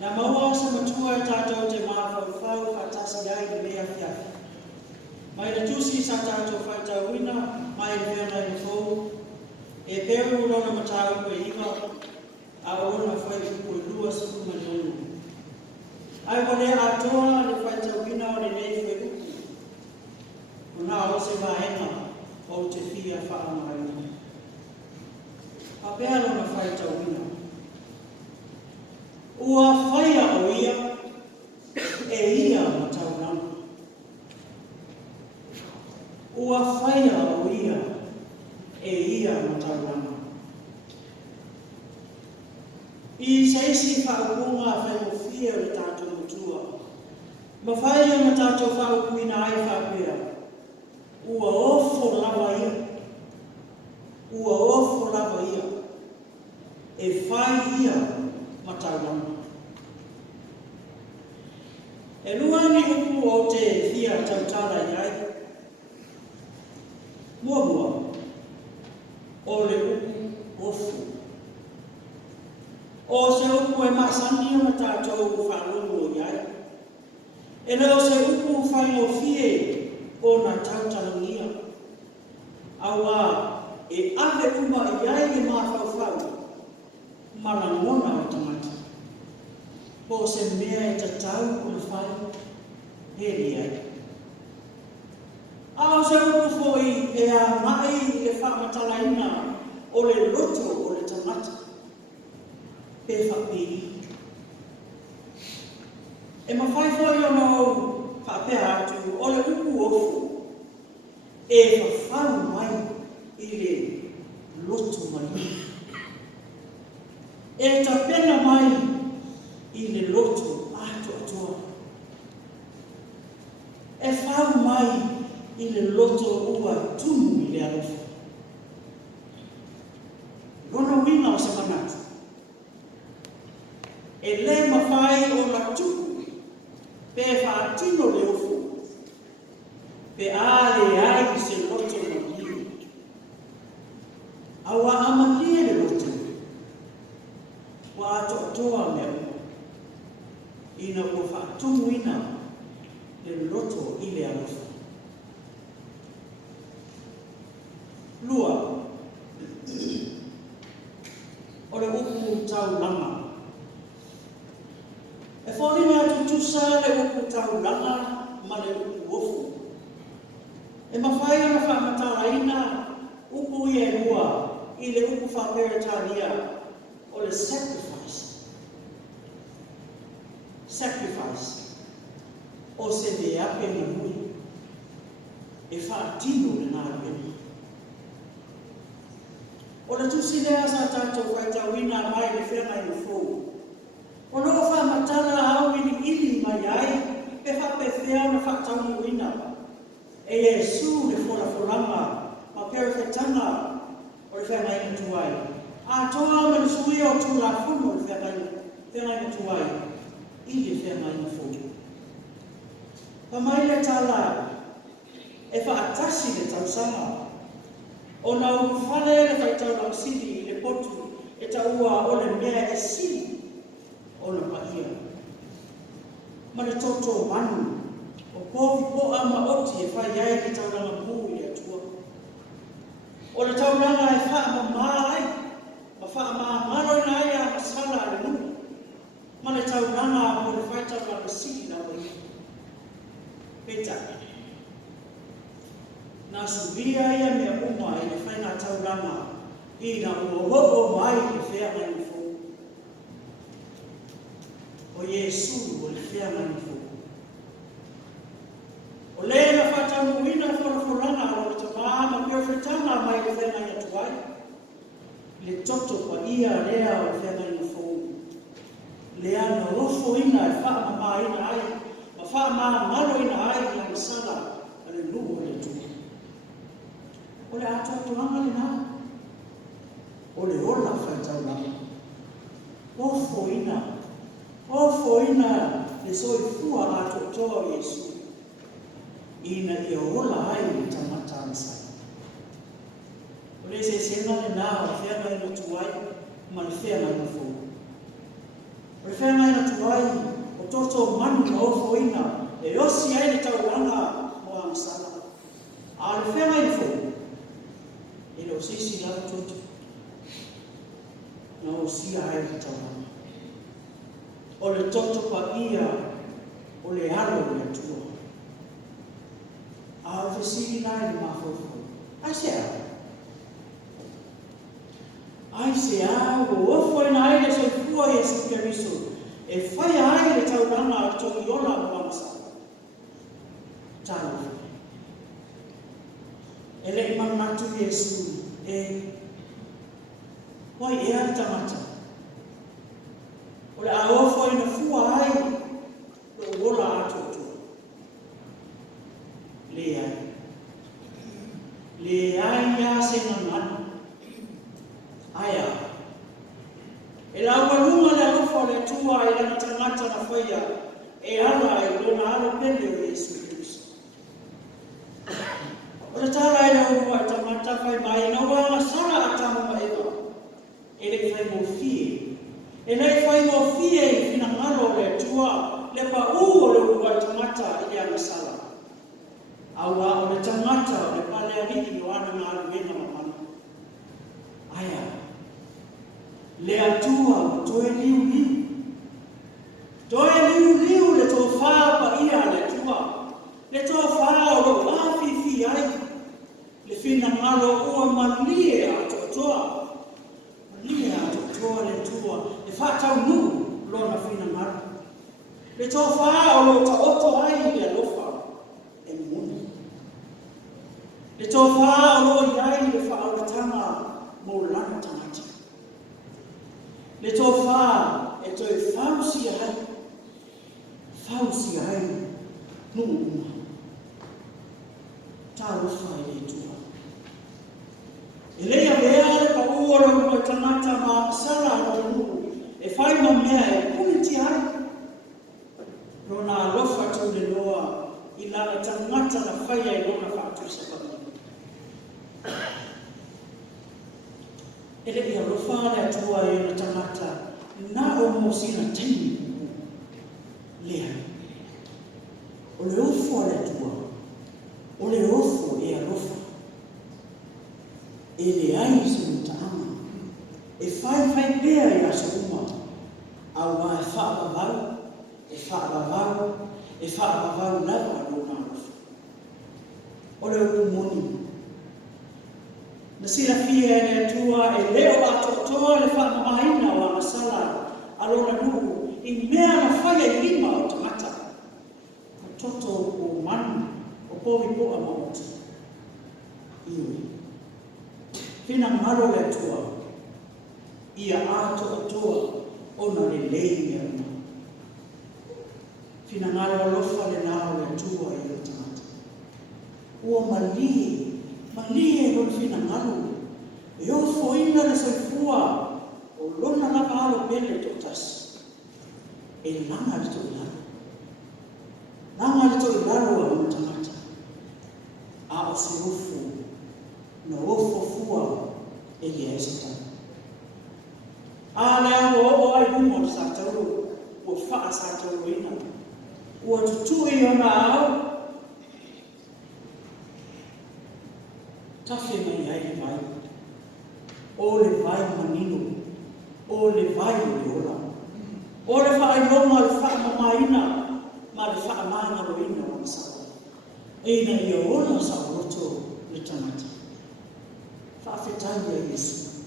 Na maua sa matua tātou te mawhau whatasi ai te mea whiawhi. Mai le tusi sa tātou whaitau wina, mai le whenga i fōu, e peru rona matau koe iwa, a ona whai kupo lua siku manionu. Ai wane atoa le whaitau wina o le nei whai uku. Kuna o se maenga o te whia whaamarai. Papea rona whaitau wina. Ua whaia o ia, e ia matau nana. Ua whaia o ia, e ia matau nana. I seisi whaupunga whaimofia o le tātou mutua. Ma whaia na tātou whaupuina ai whapea. Ua ofo lawa ia. Ua ofo lawa ia. E whai ia matau nana. E luani upu o te whia tautara iai. Mua o le upu ofu. O se upu e masani o tātou whalungo iai. E leo se upu whaingo fie o na tautangia. Awa e ave uma iai e mawhauwhau. Marangona o tamata. Po se mea e tatau o le whai, heri ai. Ao se upu foi e a mai le whamatalaina o le loto o le tamata. Pe whapiri. E mawhai foi o nau whapea atu o le upu ofu. E whawhau mai i le loto mai. E tapena mai i le loto ato atoa. E whau mai i le loto ua tumu i le alofa. Rona wina o se manata. E le mawhai o la tuku, pe whaatino le ofu, pe ale ai se loto na hiu. Awa amalie le loto, wa ato atoa mea. Ina ua whaatumu ina le loto i le alofa. Lua, o le upu tau lama. E whori mea tutusa le upu tau lama ma le upu ofu. E mawhai ana whamataraina upu i e rua i le upu whaperetaria o le sacrifice. Sacrifice o se de ape na mui e whaatino le nārueni. O le tusi lea sa tātou whaitawina mai le whenga i fōu. O loo whamatala au ili mai ai pe whapewhea na whaataunu ina. E Jesu le whoraforanga ma perewhetanga o le whenga i tuai. A toa me le sui o tu la fumo le whenga i tuai. I le whenga i fōu. Pa mai le tala e whaatasi le tausanga. O na uwhale le whaitau lau siri le potu e taua o le mea e siri o na paia. Ma le toto manu o povi po ama oti e whai ai le tauranga mū i atua. O le tauranga e wha ama mai, ma wha ama maro ina ai a masala le mū. Ma le tauranga o le whaitau lau siri na wai. Peta. Nā subia ia mea uma e le whainga tauranga i na uoho mai le whea mai ni fōu. O Jesu o le whea mai ni fōu. O le na whatamu ina whorafuranga o le tamama perfetanga mai le whainga i atuai. Le toto pa ia rea o le whea mai ni fōu. Le ana rofo ina e wha mama ina ai, ma wha maa maro ina ai i la sala a le luo le tua. O le atoatoanga le nā. O le ola whaitau lama. Ofo ina le soifua atoatoa o Jesu. Ina i ola ai le tamata ansai. O le se sena le nā o whenga ina tuai, ma le whenga ina fōu. O le whenga ina tuai toto manu na ofo ina, e osi ai le tau anga mo ang sala. A le whenga i fo, e le o sisi lau toto, na o si ai le tau anga. O le toto pa ia, o le alo le tua. A o sisi nai le mafofo, ai se au. Ai se au, o ofo ina ai le soifua i esi keriso, e whai ai le tau ranga a toki ola mo amasa. Tau. E le imanatu Yesu, hoi e ai tamata. O le a ofo ina fua ai, lo ola a totua. Le ai. Le ai ya se ngangana. Aya. E la walunga le alofo le tua e la tangata na whaia e ala e lona ala pende o Yesu Christo. O le tala e la ua e tangata whai mai na wanga sara a tamu ma ewa. E le whai mo fie. E le whai mo fie i fina ngalo le tua le pa o le ua e tangata i le ana sara. Aua o le tangata o le pale aniki o ana ngā aluena mamana. Aya. Le atua o toe liu liu. Toe liu liu le tō whā pa ia le tua. Le tō whā o lo wāwhiwhi ai. Le whina ngalo ua malie a tō toa. Malie a tō toa le tua. Le whātau nu lo na whina ngalo. Le tō whā o lo ta oto ai le alofa. E muni. Le tō whā o lo iai le whaalatanga mō lana tangata. Le tō whā e toi whausi ai. Whausi ai. Nungu uma. Tā uwha e le tua. E leia mea le pa uora ua tangata ma sara o nungu. E whai ma mea e puniti ai. Rona alofa tau le loa i lana tangata na whaia e rona whātusa pa mea. Ele ia rofara tua e na tangata na o mosina tini lea. O le ofo le tua, o le ofo e a rofa. E le ai se mutaama, e whai bea i aso uma, a wa e whaapavau, e whaapavau lava no na rofa. O le uku moni. Na sila fia e le tua e leo a totoa le whaamamaina o a masala alona nuku i mea na whaia i lima o tamata. Ka toto o manu o povi poa maota. Iwi. Whina ngaro le tua ia a totoa o na le lei mea na. Whina ngaro alofa le nao le tua i le tamata. Ua Malie lon fina ngalo. E ofo ina le soifua o lona lava alo pele totas. E langa le to ilaro. Langa le to ilaro a mtamata. A o se ofo. Na ofo fua e lia esita. A le o ai humo sa tauro. O faa sa tauro ina. O tutu i ona au. Tafe mai ai le vai. O le vai manino. O le vai le ola. O le wha ailonga le wha mamaina. Ma le wha amanga roina o masara. Eina ia ola sa roto le tanata. Wha awhetai a Yesu.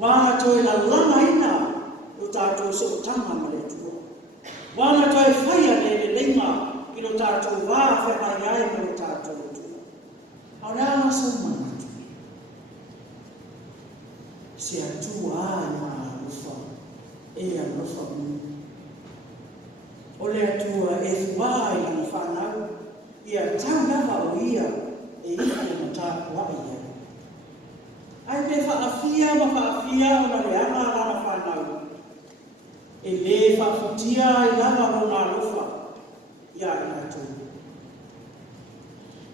Wana toi la lana ina. O tātou so tanga ma le tua. Wana toi whaia le leima. Ilo tātou wā whenai ai ma le tātou. Auranga sa manatu. Se atua na alufa. E alufa mu. O le atua e fuai na whanau. Ia tau lava o ia. E ika na tā kua ia. Ai pe whaafia ma whaafia o na le ana na whanau. E le whaafutia i lava o na alufa. Ia ina tū.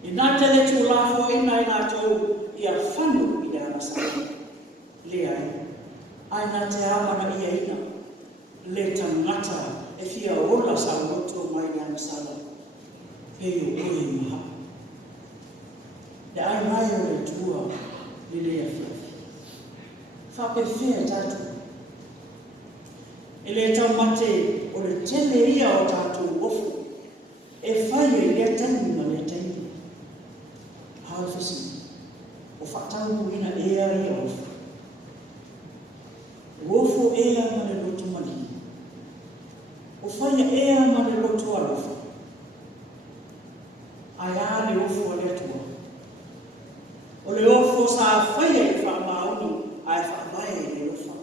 I nā tele tū lafo ina i nā tō i a whanu i le anasara. Le ai. Ai nā te amana ia ina. le tangata e fia ola sa roto mai na sala e o e maha le ai mai o le tua le le afia fa pe fia tatu e le taumate o le tele ia o tatu ofu e fai e le tani na le tani halfasi o fatau ina e ia ofu Wofo ea ma le loto mali. O whaia ea ma le loto alofa. Ai a le ofo a le atua. O le ofo sa whaia i wha mauni ai wha mai e le ofa.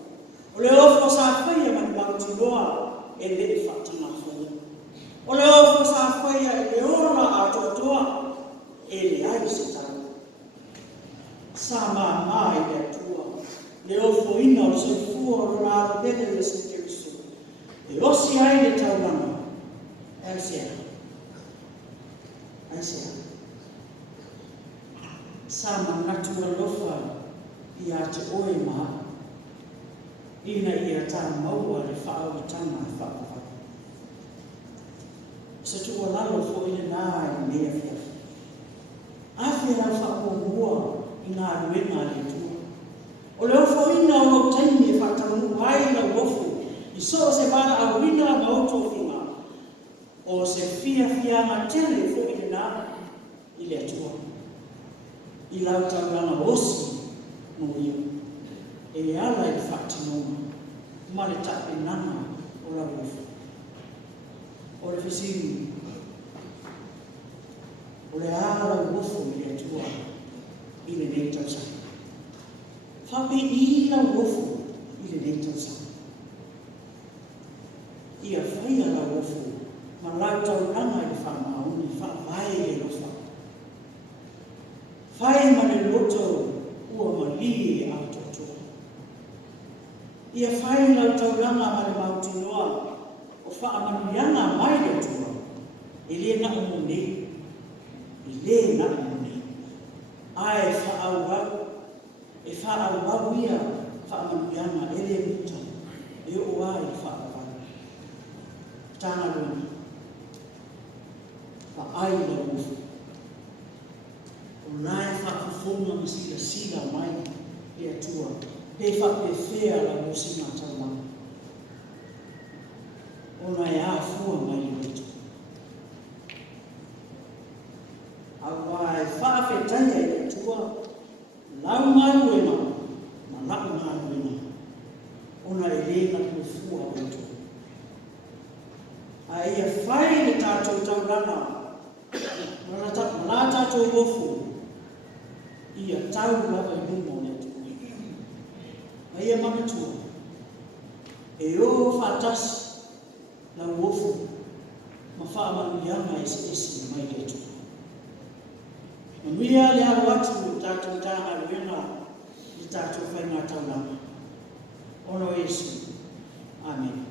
O le ofo sa whaia ma le mautuloa e le i whatanga whaia. O le ofo sa whaia e le ora a totoa e le ai se tau. Sa mai le atua. Le ofo ina o se fua o la bele le se keriso. E osi ai le taulanga. Ai sea. Ai sea. Sama natu alofa i a te oe maha. Ina i a tā maua le whao i tanga e whakawhaka. Se tu o lalo fo i le nā i mea whiawhi. Awhi rau whako mua i ngā ruenga le tua. O le ofo ina o lo taimi e whatamu ai la wofo. I so se wala a wina mauto whinga. O se fia fianga tele fo i le nā i le atua. I lau tauranga osi no ia. E ala i whatinoma. Ma le tape nana o la wofo. O le whisiri. O le ala wofo i le atua. I le neitau sahi. Whape i la wofo i le neitau sa. Ia whaia la wofo, ma lau tauranga i whamauni, whaavai e lofa. Whai ma le loto ua ma li a totoa. Ia whai lau tauranga ma le mautinoa, o whaamanuianga mai le tua, e le na umone, i le na umone. Ai whaauau, e whaau ia whaamanuianga e le muta, e o ai whaau. Tāna runa, whaai la ufu. O nai whakawhonga masila sila mai e atua, pe whapewhea la usinga taumana. O nai a fua mai i reto. A wai whawhetaya e atua, lau maruena, ma lau maruena. O nai rena pe fua reto. A ia whai le tātou taurana, mana tātou wofu, ia tau lava i numo le tui. A ia manatua, e o whātasi la wofu, ma whaamanu ianga e se esi mai le tui. Ma mia le hau atu tātou tāna ruena i tātou whainga taurana. Ono Yesu. Amen.